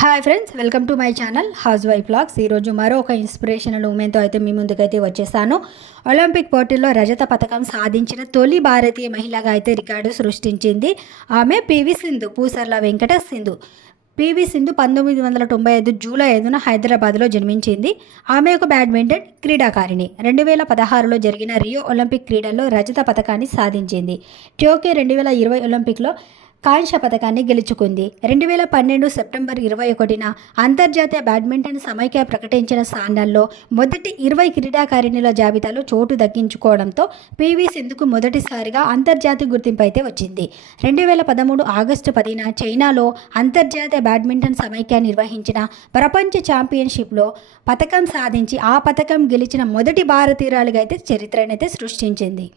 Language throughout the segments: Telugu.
Hi friends welcome to my channel housewife vlogs ఈరోజు మరో ఒక ఇన్స్పిరేషనల్ ఉమెన్తో అయితే మీ ముందుకైతే వచ్చేసాను. ఒలింపిక్ పోటీల్లో రజత పథకం సాధించిన తొలి భారతీయ మహిళగా అయితే రికార్డు సృష్టించింది. ఆమె P V Sindhu Pusarla Venkata Sindhu. P V Sindhu పంతొమ్మిది వందల తొంభై ఐదు జూలై ఐదున హైదరాబాద్లో జన్మించింది. ఆమె ఒక బ్యాడ్మింటన్ క్రీడాకారిణి. రెండు వేల పదహారులో జరిగిన రియో ఒలింపిక్ క్రీడల్లో రజత పథకాన్ని సాధించింది. టోక్యో రెండు వేల ఇరవై ఒలింపిక్లో కాంస్య పథకాన్ని గెలుచుకుంది. రెండు వేల పన్నెండు సెప్టెంబర్ ఇరవై ఒకటిన అంతర్జాతీయ బ్యాడ్మింటన్ సమైక్య ప్రకటించిన స్థానాల్లో మొదటి ఇరవై క్రీడాకారిణుల జాబితాలో చోటు దక్కించుకోవడంతో పివి సింధుకు మొదటిసారిగా అంతర్జాతీయ గుర్తింపు అయితే వచ్చింది. రెండు వేల పదమూడు ఆగస్టు పదిన చైనాలో అంతర్జాతీయ బ్యాడ్మింటన్ సమైక్య నిర్వహించిన ప్రపంచ ఛాంపియన్షిప్లో పథకం సాధించి ఆ పథకం గెలిచిన మొదటి భారతీయురాలుగా అయితే చరిత్రనైతే సృష్టించింది.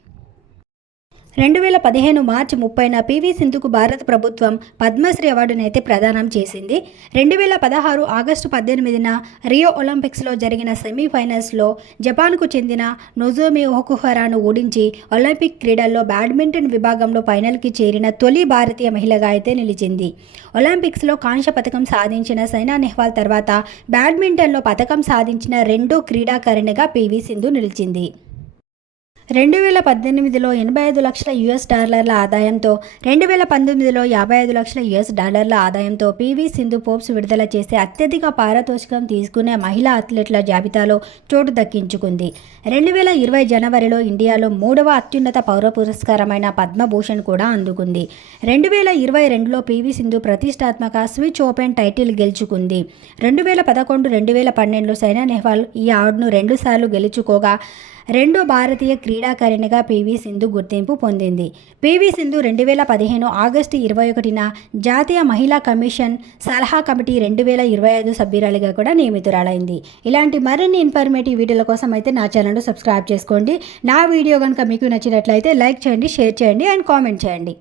రెండు వేల పదిహేను మార్చి ముప్పైన పివి సింధుకు భారత ప్రభుత్వం పద్మశ్రీ అవార్డును అయితే ప్రదానం చేసింది. రెండు వేల పదహారు ఆగస్టు పద్దెనిమిదిన రియో ఒలింపిక్స్లో జరిగిన సెమీఫైనల్స్లో జపాన్కు చెందిన నొజోమి ఒకుహరాను ఓడించి ఒలింపిక్ క్రీడల్లో బ్యాడ్మింటన్ విభాగంలో ఫైనల్కి చేరిన తొలి భారతీయ మహిళగా అయితే నిలిచింది. ఒలింపిక్స్లో కాంస్య పథకం సాధించిన సైనా నెహ్వాల్ తర్వాత బ్యాడ్మింటన్లో పథకం సాధించిన రెండో క్రీడాకారిణిగా పివి సింధు నిలిచింది. రెండు వేల పద్దెనిమిదిలో ఎనభై ఐదు లక్షల యుఎస్ డాలర్ల ఆదాయంతో రెండు వేల పంతొమ్మిదిలో యాభై ఐదు లక్షల యుఎస్ డాలర్ల ఆదాయంతో పీవీ సింధు పోప్స్ విడుదల చేసే అత్యధిక పారితోషికం తీసుకునే మహిళా అథ్లెట్ల జాబితాలో చోటు దక్కించుకుంది. రెండు వేల ఇరవై జనవరిలో ఇండియాలో మూడవ అత్యున్నత పౌర పురస్కారమైన పద్మభూషణ్ కూడా అందుకుంది. రెండు వేల ఇరవై రెండులో పీవీ సింధు ప్రతిష్టాత్మక స్విచ్ ఓపెన్ టైటిల్ గెలుచుకుంది. రెండు వేల పదకొండు రెండు వేల పన్నెండులో సైనా నెహ్వాల్ ఈ అవార్డును రెండుసార్లు గెలుచుకోగా రెండో భారతీయ క్రీడాకారిణిగా పివి సింధు గుర్తింపు పొందింది. పివి సింధు రెండు వేల పదిహేను ఆగస్టు ఇరవై ఒకటిన జాతీయ మహిళా కమిషన్ సలహా కమిటీ రెండు వేల ఇరవై ఐదు సభ్యురాలిగా కూడా నియమితురాలైంది. ఇలాంటి మరిన్ని ఇన్ఫర్మేటివ్ వీడియోల కోసం అయితే నా ఛానల్ను సబ్స్క్రైబ్ చేసుకోండి. నా వీడియో కనుక మీకు నచ్చినట్లయితే లైక్ చేయండి షేర్ చేయండి అండ్ కామెంట్ చేయండి.